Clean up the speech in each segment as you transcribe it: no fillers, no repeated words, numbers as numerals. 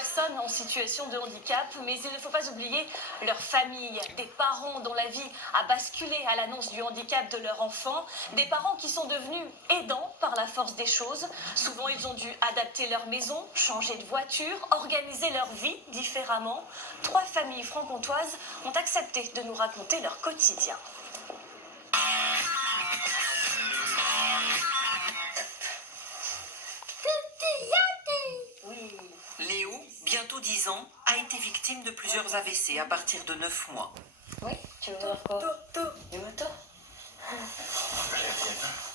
personnes en situation de handicap, mais il ne faut pas oublier leur famille, des parents dont la vie a basculé à l'annonce du handicap de leur enfant, des parents qui sont devenus aidants par la force des choses. Souvent, ils ont dû adapter leur maison, changer de voiture, organiser leur vie différemment. 3 familles franc-comtoises ont accepté de nous raconter leur quotidien. Léo, bientôt 10 ans, a été victime de plusieurs AVC à partir de 9 mois. Oui, tu veux voir quoi? Du moto.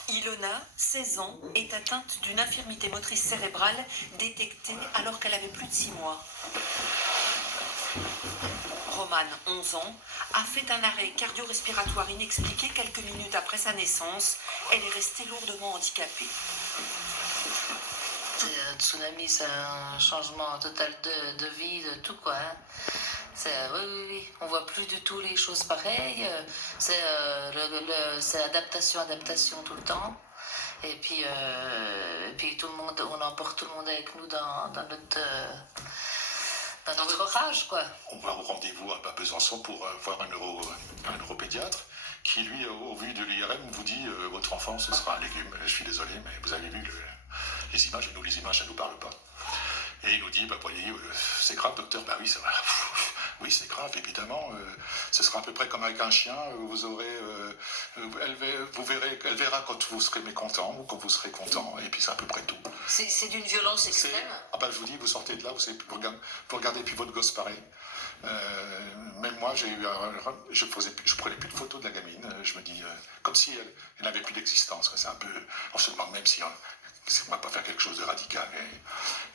Ilona, 16 ans, est atteinte d'une infirmité motrice cérébrale détectée alors qu'elle avait plus de 6 mois. Romane, 11 ans, a fait un arrêt cardio-respiratoire inexpliqué quelques minutes après sa naissance. Elle est restée lourdement handicapée. Tsunami, c'est un changement total de vie, de tout quoi. Hein. Oui. On voit plus du tout les choses pareilles. C'est adaptation tout le temps. Et puis tout le monde, on emporte tout le monde avec nous dans notre rage quoi. On va au rendez-vous à Besançon pour voir un neuropédiatre qui lui, au vu de l'IRM, vous dit votre enfant ce sera un légume. Je suis désolé, mais vous avez vu les images, et nous les images ça nous parle pas. Et il nous dit, voyez, c'est grave docteur, oui c'est vrai. Oui, c'est grave, évidemment. Ce sera à peu près comme avec un chien. Vous aurez, elle verra quand vous serez mécontent ou quand vous serez content. Et puis c'est à peu près tout. C'est d'une violence extrême. Je vous dis, vous sortez de là, vous regardez puis votre gosse pareil. Même moi, je prenais plus de photos de la gamine. Je me dis, comme si elle n'avait plus d'existence. C'est un peu, on se demande même si on ne va pas faire quelque chose de radical.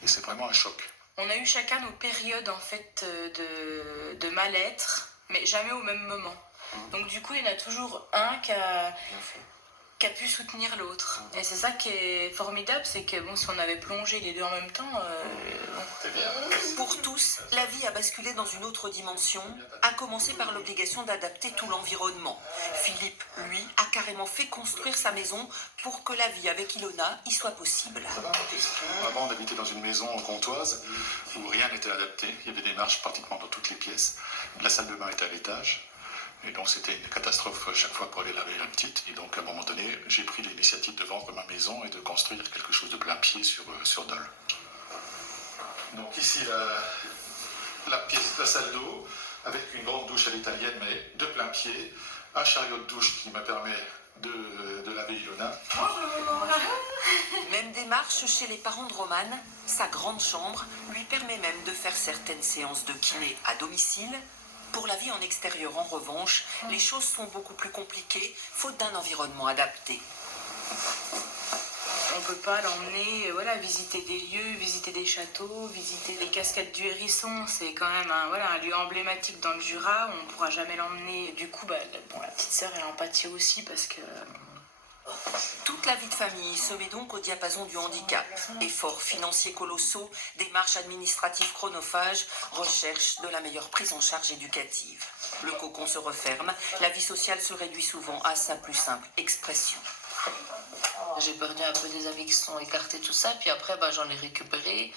Et c'est vraiment un choc. On a eu chacun nos périodes en fait de mal-être, mais jamais au même moment. Donc du coup, il y en a toujours un qui a pu soutenir l'autre. Et c'est ça qui est formidable, c'est que bon, si on avait plongé les deux en même temps... Pour tous, la vie a basculé dans une autre dimension, à commencer par l'obligation d'adapter tout l'environnement. Philippe, lui, a carrément fait construire sa maison pour que la vie avec Ilona y soit possible. Avant, on habitait dans une maison comtoise où rien n'était adapté. Il y avait des marches pratiquement dans toutes les pièces. La salle de bain était à l'étage. Et donc c'était une catastrophe chaque fois pour aller laver la petite. Et donc à un moment donné, j'ai pris l'initiative de vendre ma maison et de construire quelque chose de plein pied sur Dole. Donc ici la salle d'eau avec une grande douche à l'italienne mais de plein pied, un chariot de douche qui me permet de laver Ilona. Même démarche chez les parents de Romane, sa grande chambre lui permet même de faire certaines séances de kiné à domicile. Pour la vie en extérieur, en revanche, les choses sont beaucoup plus compliquées, faute d'un environnement adapté. On ne peut pas l'emmener visiter des lieux, visiter des châteaux, visiter les cascades du Hérisson. C'est quand même un lieu emblématique dans le Jura. On ne pourra jamais l'emmener. Du coup, la petite sœur, elle en pâtit aussi parce que... Toute la vie de famille se met donc au diapason du handicap. Efforts financiers colossaux, démarches administratives chronophages, recherche de la meilleure prise en charge éducative. Le cocon se referme, la vie sociale se réduit souvent à sa plus simple expression. J'ai perdu un peu des amis qui se sont écartés, tout ça, puis après j'en ai récupéré,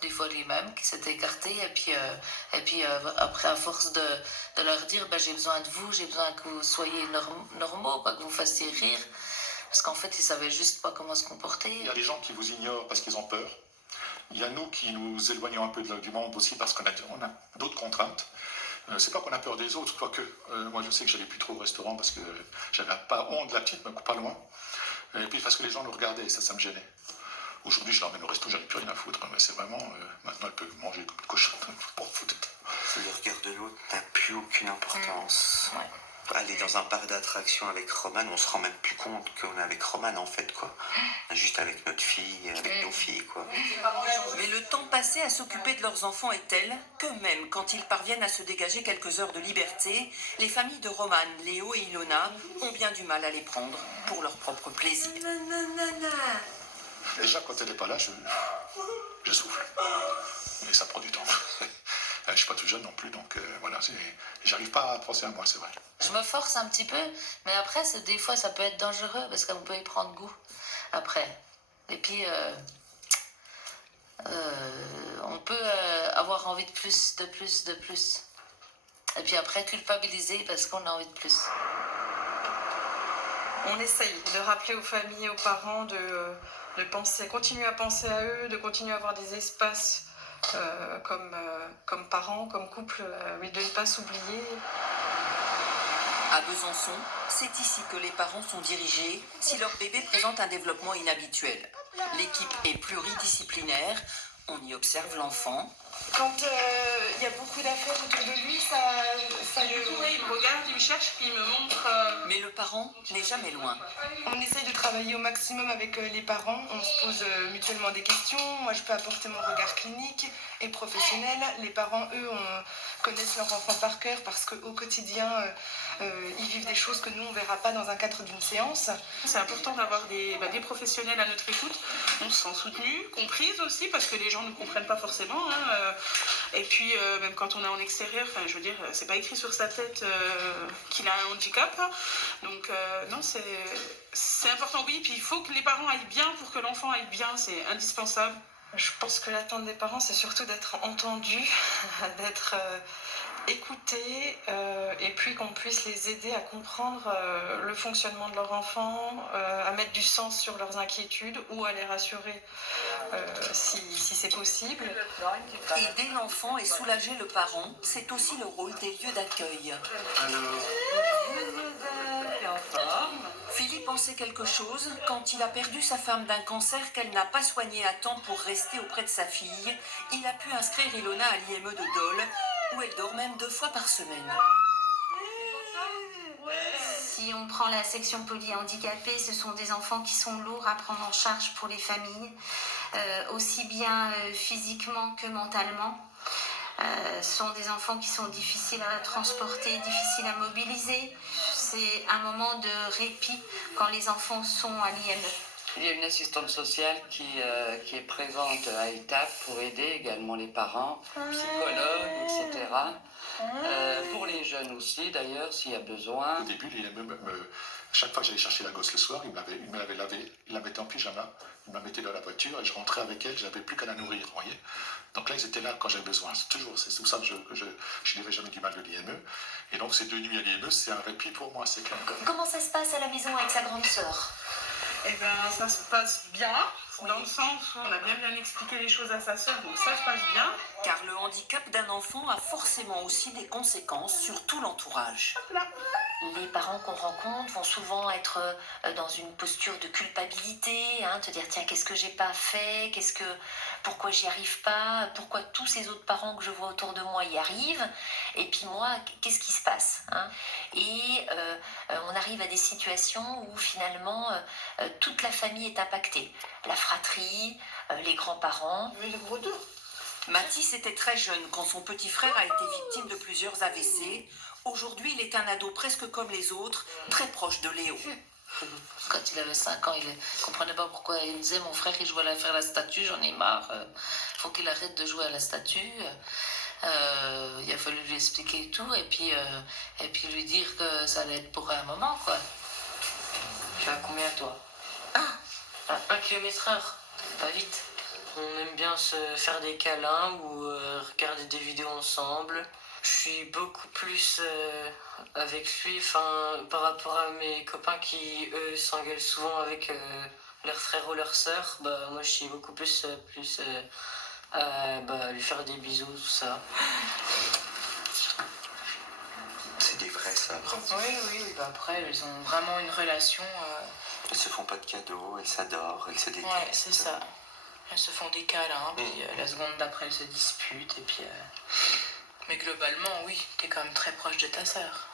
des fois les mêmes qui s'étaient écartés, et puis après à force de leur dire j'ai besoin de vous, j'ai besoin que vous soyez normaux, que vous fassiez rire, parce qu'en fait ils savaient juste pas comment se comporter. Il y a des gens qui vous ignorent parce qu'ils ont peur. Il y a nous qui nous éloignons un peu du monde aussi parce qu'on a d'autres contraintes. C'est pas qu'on a peur des autres, quoique moi je sais que j'allais plus trop au restaurant parce que j'avais pas honte de la petite, mais pas loin. Et puis parce que les gens nous regardaient, et ça me gênait. Aujourd'hui, je l'emmène au resto, j'en ai plus rien à foutre. Mais c'est vraiment, maintenant, elle peut manger comme une cochonne. Pour foutre. Le regard de l'autre n'a plus aucune importance. Ouais. Aller dans un parc d'attractions avec Romane, on se rend même plus compte qu'on est avec Romane en fait quoi. Juste avec notre fille, avec nos filles quoi. Mais le temps passé à s'occuper de leurs enfants est tel que même quand ils parviennent à se dégager quelques heures de liberté, les familles de Romane, Léo et Ilona ont bien du mal à les prendre pour leur propre plaisir. Déjà, quand elle n'est pas là, je souffle. Et ça prend du temps. Je ne suis pas tout jeune non plus, donc j'arrive pas à penser à moi, c'est vrai. Je me force un petit peu, mais après, des fois, ça peut être dangereux, parce qu'on peut y prendre goût après. Et puis, on peut avoir envie de plus, de plus, de plus. Et puis après, culpabiliser parce qu'on a envie de plus. On essaye de rappeler aux familles et aux parents de penser, continuer à penser à eux, de continuer à avoir des espaces comme parents, comme couple, mais de ne pas s'oublier. À Besançon, c'est ici que les parents sont dirigés si leur bébé présente un développement inhabituel. L'équipe est pluridisciplinaire, on y observe l'enfant. Quand il y a beaucoup d'affaires autour de lui, il me regarde, il me cherche, puis il me montre. Mais le parent n'est jamais loin. On essaye de travailler au maximum avec les parents, on se pose mutuellement des questions. Moi, je peux apporter mon regard clinique et professionnel. Les parents, eux, connaissent leur enfant par cœur parce qu'au quotidien, ils vivent des choses que nous, on ne verra pas dans un cadre d'une séance. C'est important d'avoir des professionnels à notre écoute. On se sent soutenu, comprise aussi, parce que les gens ne comprennent pas forcément. Et puis, même quand on est en extérieur, je veux dire, c'est pas écrit sur sa tête qu'il a un handicap. Donc, non, c'est important, oui. Puis, il faut que les parents aillent bien pour que l'enfant aille bien. C'est indispensable. Je pense que l'attente des parents, c'est surtout d'être entendus, d'être écoutés, et puis qu'on puisse les aider à comprendre le fonctionnement de leur enfant, à mettre du sens sur leurs inquiétudes ou à les rassurer si c'est possible. Aider l'enfant et soulager le parent, c'est aussi le rôle des lieux d'accueil. Philippe en sait quelque chose quand il a perdu sa femme d'un cancer qu'elle n'a pas soigné à temps pour rester auprès de sa fille. Il a pu inscrire Ilona à l'IME de Dole, où elle dort même 2 fois par semaine. Si on prend la section polyhandicapée, ce sont des enfants qui sont lourds à prendre en charge pour les familles, aussi bien physiquement que mentalement. Ce sont des enfants qui sont difficiles à transporter, difficiles à mobiliser. C'est un moment de répit quand les enfants sont à l'IME. Il y a une assistante sociale qui est présente à étape pour aider également les parents, psychologues, etc. Pour les jeunes aussi, d'ailleurs, s'il y a besoin. Au début, chaque fois que j'allais chercher la gosse le soir, il me l'avait lavé, il la mettait en pyjama, il me la mettait dans la voiture et je rentrais avec elle, j'avais plus qu'à la nourrir, vous voyez. Donc là, ils étaient là quand j'avais besoin. C'est tout ça que je dirais jamais du mal de l'IME. Et donc ces 2 nuits à l'IME, c'est un répit pour moi, c'est clair. Comment ça se passe à la maison avec sa grande sœur? Eh bien, ça se passe bien, dans le sens où on a bien expliqué les choses à sa sœur, donc ça se passe bien. Car le handicap d'un enfant a forcément aussi des conséquences sur tout l'entourage. Les parents qu'on rencontre vont souvent être dans une posture de culpabilité, te dire tiens, qu'est-ce que j'ai pas fait, pourquoi j'y arrive pas, pourquoi tous ces autres parents que je vois autour de moi y arrivent, et puis moi, qu'est-ce qui se passe, Et on arrive à des situations où finalement toute la famille est impactée, la fratrie, les grands-parents. Mathis était très jeune quand son petit frère a été victime de plusieurs AVC. Aujourd'hui, il est un ado presque comme les autres, très proche de Léo. Quand il avait 5 ans, il ne comprenait pas pourquoi. Il me disait, mon frère, il jouait à faire la statue, j'en ai marre. Faut qu'il arrête de jouer à la statue. Il a fallu lui expliquer tout et puis lui dire que ça allait être pour un moment, quoi. Tu as combien, toi? 1 km/h, pas vite. On aime bien se faire des câlins ou regarder des vidéos ensemble. Je suis beaucoup plus avec lui, par rapport à mes copains qui, eux, s'engueulent souvent avec leurs frères ou leurs sœurs. Moi, je suis beaucoup plus à lui faire des bisous, tout ça. C'est des vrais sœurs. Oui. Après, ils ont vraiment une relation. Elles se font pas de cadeaux, elles s'adorent, elles se détestent. Ouais, c'est ça. Elles se font des câlins, puis la seconde d'après, elles se disputent, et puis... Mais globalement, oui, t'es quand même très proche de ta sœur,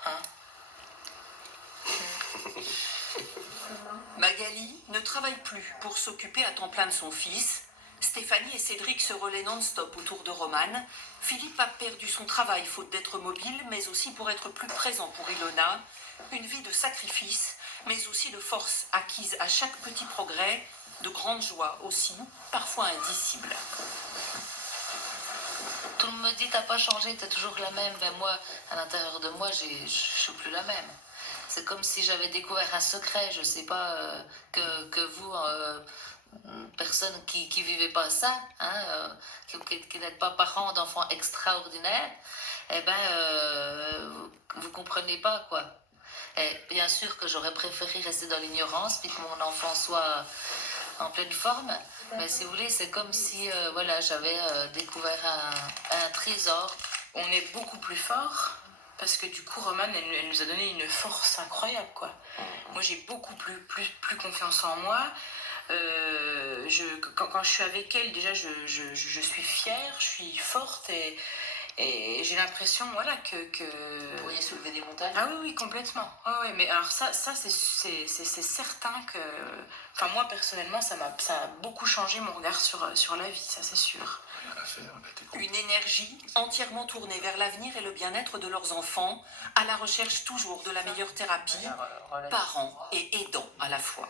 Magali ne travaille plus pour s'occuper à temps plein de son fils. Stéphanie et Cédric se relaient non-stop autour de Romane. Philippe a perdu son travail faute d'être mobile, mais aussi pour être plus présent pour Ilona. Une vie de sacrifice, mais aussi de force acquise à chaque petit progrès, de grande joie aussi, parfois indicible. Tout le monde me dit, t'as pas changé, t'es toujours la même. Moi, à l'intérieur de moi, je suis plus la même. C'est comme si j'avais découvert un secret, je sais pas, que vous, personnes qui vivaient pas ça, hein, qui n'êtes pas parents d'enfants extraordinaires, eh ben, vous comprenez pas, quoi. Et bien sûr que j'aurais préféré rester dans l'ignorance, puis que mon enfant soit en pleine forme. Mais si vous voulez, c'est comme si voilà, j'avais découvert un trésor. On est beaucoup plus fort parce que du coup, Romane, elle nous a donné une force incroyable, quoi. Moi, j'ai beaucoup plus confiance en moi. Quand je suis avec elle, déjà, je suis fière, je suis forte et j'ai l'impression, voilà, que... Vous pourriez soulever des montagnes? Ah oui, oui, complètement. Ah ouais, mais alors ça c'est certain que... Enfin, moi, personnellement, ça a beaucoup changé mon regard sur la vie, ça c'est sûr. Une énergie entièrement tournée vers l'avenir et le bien-être de leurs enfants, à la recherche toujours de la meilleure thérapie, parents et aidants à la fois.